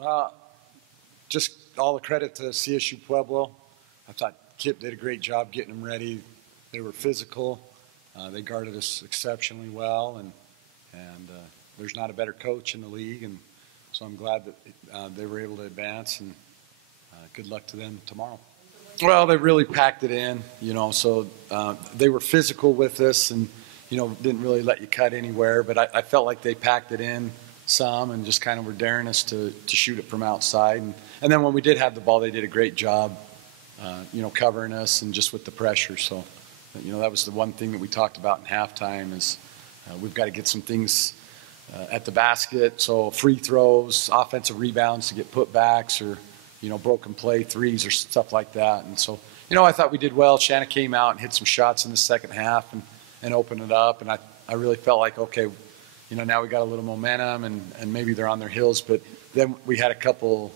Uh, just all the credit to CSU Pueblo. I thought Kip did a great job getting them ready. They were physical. They guarded us exceptionally well, and there's not a better coach in the league, and so I'm glad that they were able to advance, and good luck to them tomorrow. Well, they really packed it in, so they were physical with us and, didn't really let you cut anywhere, but I felt like they packed it in some and just kind of were daring us to shoot it from outside. And then when we did have the ball, they did a great job, covering us and just with the pressure. So, that was the one thing that we talked about in halftime is we've got to get some things at the basket. So free throws, offensive rebounds to get putbacks or, broken play threes or stuff like that. And so, I thought we did well. Shanna came out and hit some shots in the second half and opened it up. And I really felt like, okay, now we got a little momentum and maybe they're on their heels. But then we had a couple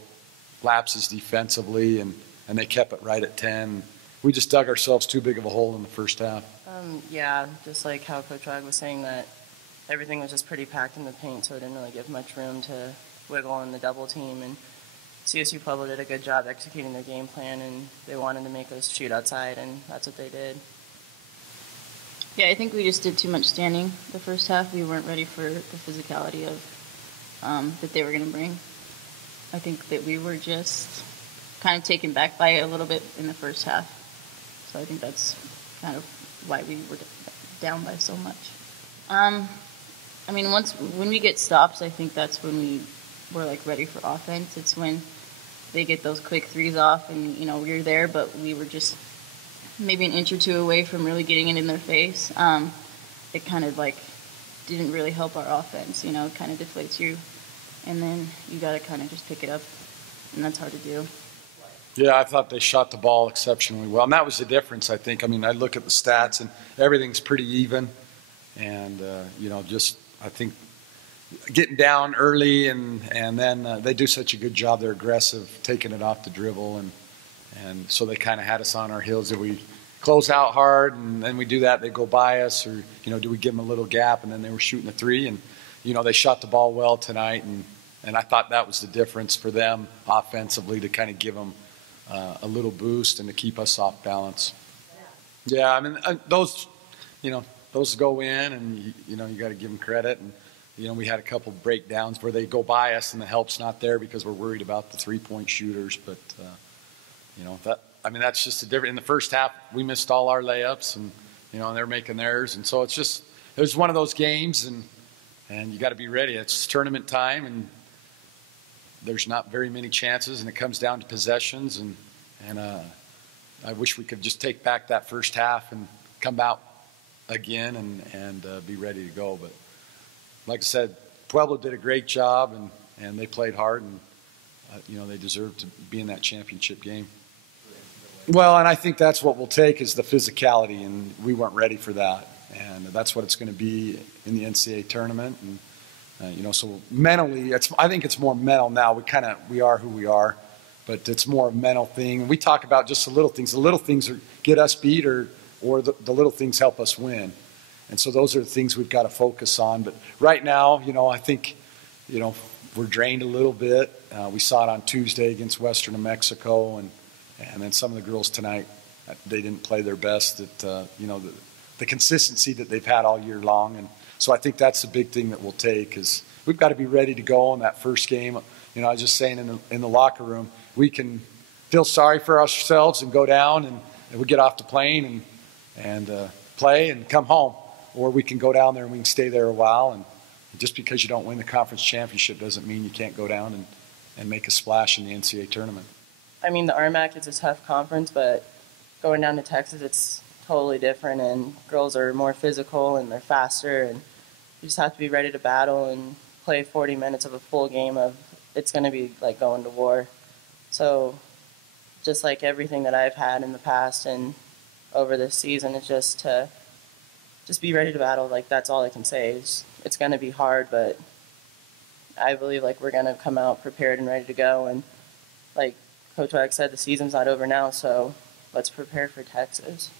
lapses defensively and they kept it right at 10. We just dug ourselves too big of a hole in the first half. Yeah, just like how Coach Wag was saying that everything was just pretty packed in the paint, so it didn't really give much room to wiggle in the double team. And CSU Pueblo did a good job executing their game plan, and they wanted to make us shoot outside, and that's what they did. Yeah, I think we just did too much standing the first half. We weren't ready for the physicality of that they were going to bring. I think that we were just kind of taken back by it a little bit in the first half. So I think that's kind of why we were down by so much. When we get stops, I think that's when we're like ready for offense. It's when they get those quick threes off and, we're there, but we were just maybe an inch or two away from really getting it in their face. It kind of didn't really help our offense, it kind of deflates you. And then you got to kind of just pick it up, and that's hard to do. Yeah, I thought they shot the ball exceptionally well, and that was the difference, I think. I look at the stats, and everything's pretty even. And, I think getting down early and then they do such a good job. They're aggressive, taking it off the dribble, and so they kind of had us on our heels. If we close out hard and then we do that, they go by us, or, do we give them a little gap? And then they were shooting a three, and, they shot the ball well tonight, and I thought that was the difference for them offensively to kind of give them a little boost and to keep us off balance. Yeah, those go in, and you got to give them credit. And we had a couple breakdowns where they go by us, and the help's not there because we're worried about the 3-point shooters. But that's just a different. In the first half, we missed all our layups, and they're making theirs, and so it was one of those games, and you got to be ready. It's tournament time, and there's not very many chances, and it comes down to possessions. And I wish we could just take back that first half and come out again and be ready to go. But like I said, Pueblo did a great job, and they played hard, and they deserve to be in that championship game. Well, and I think that's what we'll take is the physicality, and we weren't ready for that, and that's what it's going to be in the NCAA tournament. And so mentally, I think it's more mental now. We are who we are, but it's more a mental thing. We talk about just the little things. The little things get us beat, or the little things help us win. And so those are the things we've got to focus on. But right now, I think, we're drained a little bit. We saw it on Tuesday against Western New Mexico, and then some of the girls tonight, they didn't play their best. The consistency that they've had all year long. And so I think that's the big thing that we'll take is we've got to be ready to go in that first game. I was just saying in the locker room, we can feel sorry for ourselves and go down and we get off the plane and play and come home. Or we can go down there and we can stay there a while. And just because you don't win the conference championship doesn't mean you can't go down and make a splash in the NCAA tournament. The RMAC is a tough conference, but going down to Texas, it's totally different, and girls are more physical and they're faster, and you just have to be ready to battle and play 40 minutes of a full game of it's going to be like going to war. So just like everything that I've had in the past and over this season, it's just to be ready to battle. That's all I can say. It's going to be hard, but I believe we're going to come out prepared and ready to go. And like Coach Wag said, the season's not over now, so let's prepare for Texas.